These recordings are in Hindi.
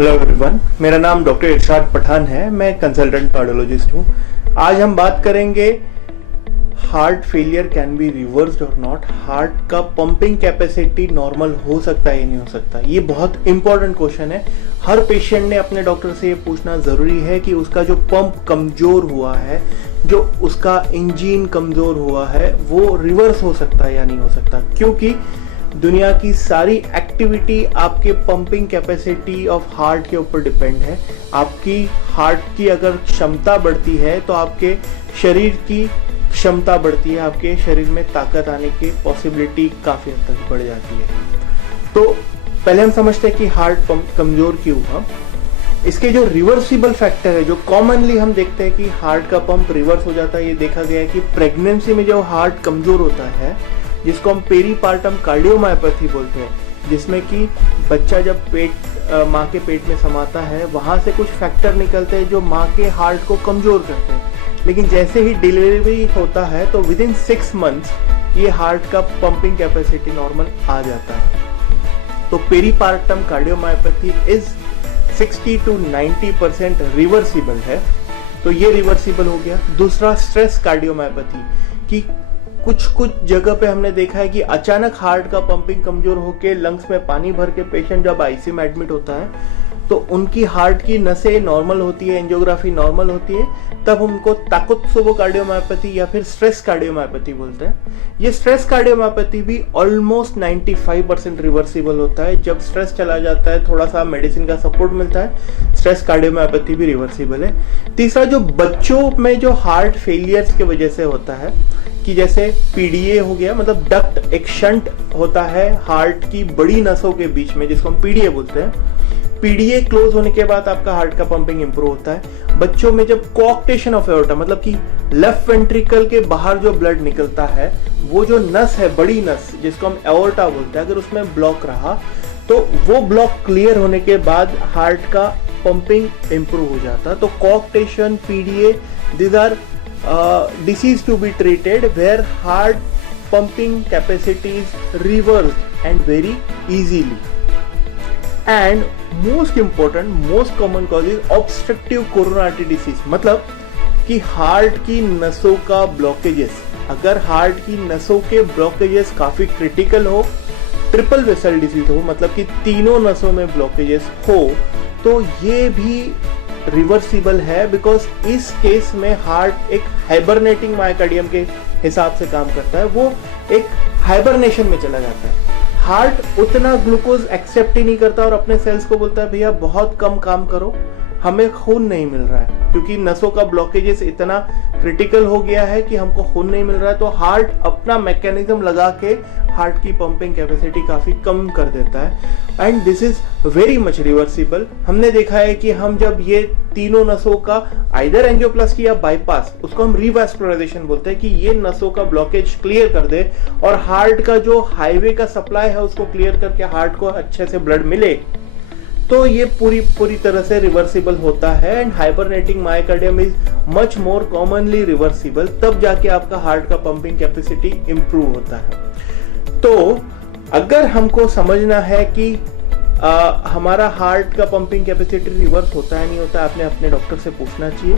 हेलो एवरीवन, मेरा नाम डॉक्टर इरशाद पठान है। मैं कंसल्टेंट कार्डियोलॉजिस्ट हूँ। आज हम बात करेंगे heart failure can be reversed और नॉट। हार्ट का पंपिंग कैपेसिटी नॉर्मल हो सकता है या नहीं हो सकता, ये बहुत इंपॉर्टेंट क्वेश्चन है। हर पेशेंट ने अपने डॉक्टर से ये पूछना ज़रूरी है कि उसका जो पंप कमज़ोर हुआ है, जो उसका इंजन कमज़ोर हुआ है, वो रिवर्स हो सकता है या नहीं हो सकता। क्योंकि दुनिया की सारी एक्टिविटी आपके पंपिंग कैपेसिटी ऑफ हार्ट के ऊपर डिपेंड है। आपकी हार्ट की अगर क्षमता बढ़ती है तो आपके शरीर की क्षमता बढ़ती है, आपके शरीर में ताकत आने की पॉसिबिलिटी काफ़ी हद तक बढ़ जाती है। तो पहले हम समझते हैं कि हार्ट पंप कमज़ोर क्यों हुआ। इसके जो रिवर्सिबल फैक्टर है, जो कॉमनली हम देखते हैं कि हार्ट का पंप रिवर्स हो जाता है, ये देखा गया है कि प्रेगनेंसी में जो हार्ट कमज़ोर होता है, जिसको हम पेरीपार्टम कार्डियोमायोपैथी बोलते हैं, जिसमें कि बच्चा जब माँ के पेट में समाता है, वहाँ से कुछ फैक्टर निकलते हैं जो माँ के हार्ट को कमज़ोर करते हैं। लेकिन जैसे ही डिलीवरी होता है तो विद इन 6 मंथ्स ये हार्ट का पंपिंग कैपेसिटी नॉर्मल आ जाता है। तो पेरीपार्टम कार्डियोमायोपैथी इज 60 to 90% रिवर्सिबल है। तो ये रिवर्सिबल हो गया। दूसरा, स्ट्रेस कार्डियोमायोपैथी की कुछ जगह पे हमने देखा है कि अचानक हार्ट का पंपिंग कमजोर होकर लंग्स में पानी भर के पेशेंट जब आईसीयू में एडमिट होता है तो उनकी हार्ट की नसें नॉर्मल होती है, एंजियोग्राफी नॉर्मल होती है, तब उनको ताकुत्सुबो कार्डियोमायोपैथी या फिर स्ट्रेस कार्डियोमायोपैथी बोलते हैं। ये स्ट्रेस कार्डियोमायोपैथी भी ऑलमोस्ट 95% रिवर्सिबल होता है। जब स्ट्रेस चला जाता है, थोड़ा सा मेडिसिन का सपोर्ट मिलता है, स्ट्रेस कार्डियोमायोपैथी भी रिवर्सिबल है। तीसरा, जो बच्चों में जो हार्ट फेलियर्स की वजह से होता है कि जैसे पीडीए हो गया, मतलब डक्ट एक शंट होता है हार्ट की बड़ी नसों के बीच में, जिसको हम पीडीए बोलते हैं। पीडीए क्लोज होने के बाद आपका हार्ट का पंपिंग इंप्रूव होता है। बच्चों में जब कोऑक्टेशन ऑफ एओर्टा, मतलब कि लेफ्ट वेंट्रिकल के बाहर जो ब्लड निकलता है, वो जो नस है, बड़ी नस जिसको हम एओर्टा बोलते हैं, अगर उसमें ब्लॉक रहा तो वो ब्लॉक क्लियर होने के बाद हार्ट का पंपिंग इंप्रूव हो जाता है। तो coarctation, PDA, these are disease to be treated where heart pumping capacity is reversed and very easily. And most important, most common cause is obstructive coronary artery disease, मतलब कि हार्ट की नसों का ब्लॉकेजेस, अगर हार्ट की नसों के ब्लॉकेजेस काफी क्रिटिकल हो, ट्रिपल वेसल डिजीज हो, मतलब कि तीनों नसों में ब्लॉकेजेस हो, तो ये भी रिवर्सिबल है। बिकॉज इस केस में हार्ट एक हाइबरनेटिंग मायोकार्डियम के हिसाब से काम करता है, वो एक हाइबरनेशन में चला जाता है। हार्ट उतना ग्लूकोज एक्सेप्ट ही नहीं करता और अपने सेल्स को बोलता है भैया बहुत कम काम करो, हमें खून नहीं मिल रहा है, क्योंकि नसों का ब्लॉकेजेस इतना क्रिटिकल हो गया है कि हमको खून नहीं मिल रहा है। तो हार्ट अपना मैकेनिज्म लगा के हार्ट की पंपिंग कैपेसिटी काफी कम कर देता है। And this is very much reversible. हमने देखा है कि हम जब ये तीनों नसों का आइदर एंजियोप्लास्टी या बाईपास, उसको हम रिवास्कुलराइजेशन बोलते हैं, कि ये नसों का ब्लॉकेज क्लियर कर दे और हार्ट का जो हाईवे का सप्लाई है उसको क्लियर करके हार्ट को अच्छे से ब्लड मिले, तो ये पूरी तरह से रिवर्सिबल होता है। And hibernating myocardium is much more commonly reversible, तब जाके आपका हार्ट का पंपिंग कैपेसिटी इंप्रूव होता है। तो अगर हमको समझना है कि हमारा हार्ट का पंपिंग कैपेसिटी रिवर्स होता है नहीं होता, आपने अपने डॉक्टर से पूछना चाहिए।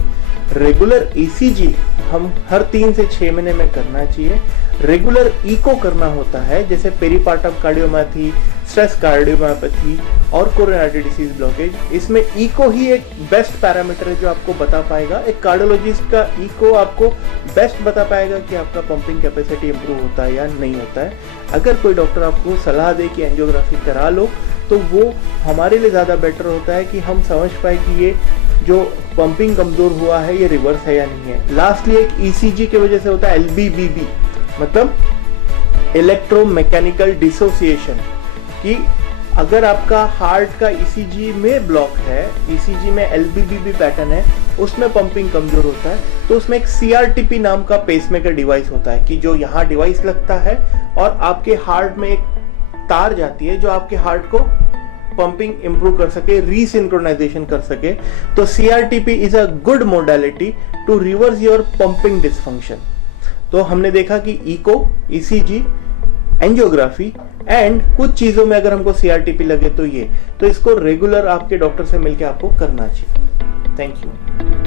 रेगुलर ईसीजी हम हर 3 से 6 महीने में करना चाहिए। रेगुलर इको करना होता है, जैसे पेरीपार्टम कार्डियोमायोपैथी, स्ट्रेस कार्डियोमायोपैथी और कोरोनरी आर्टरी डिसीज ब्लॉकेज। इसमें इको ही एक बेस्ट पैरामीटर है जो आपको बता पाएगा, एक कार्डियोलॉजिस्ट का इको आपको बेस्ट बता पाएगा कि आपका पंपिंग कैपेसिटी इंप्रूव होता है या नहीं होता है। अगर कोई डॉक्टर आपको सलाह दे कि एंजियोग्राफी करा लो, तो वो हमारे लिए ज़्यादा बेटर होता है कि हम समझ पाए कि ये जो पंपिंग कमज़ोर हुआ है ये रिवर्स है या नहीं है। लास्टली एक ईसीजी की वजह से होता है एलबीबीबी, मतलब इलेक्ट्रोमैकेनिकल डिसोसिएशन, कि अगर आपका हार्ट का ईसीजी में ब्लॉक है, ईसीजी में एलबीबीबी पैटर्न है, उसमें पंपिंग कमजोर होता है, तो उसमें एक सीआरटीपी नाम का पेसमेकर डिवाइस होता है कि जो यहाँ डिवाइस लगता है और आपके हार्ट में एक तार जाती है जो आपके हार्ट को पंपिंग इंप्रूव कर सके, रीसिंक्रोनाइजेशन कर सके। तो CRTP is a good modality to reverse your pumping dysfunction. तो हमने देखा कि इको, ईसीजी, एंजियोग्राफी एंड कुछ चीजों में अगर हमको CRTP लगे तो ये, तो इसको रेगुलर आपके डॉक्टर से मिलके आपको करना चाहिए। Thank you.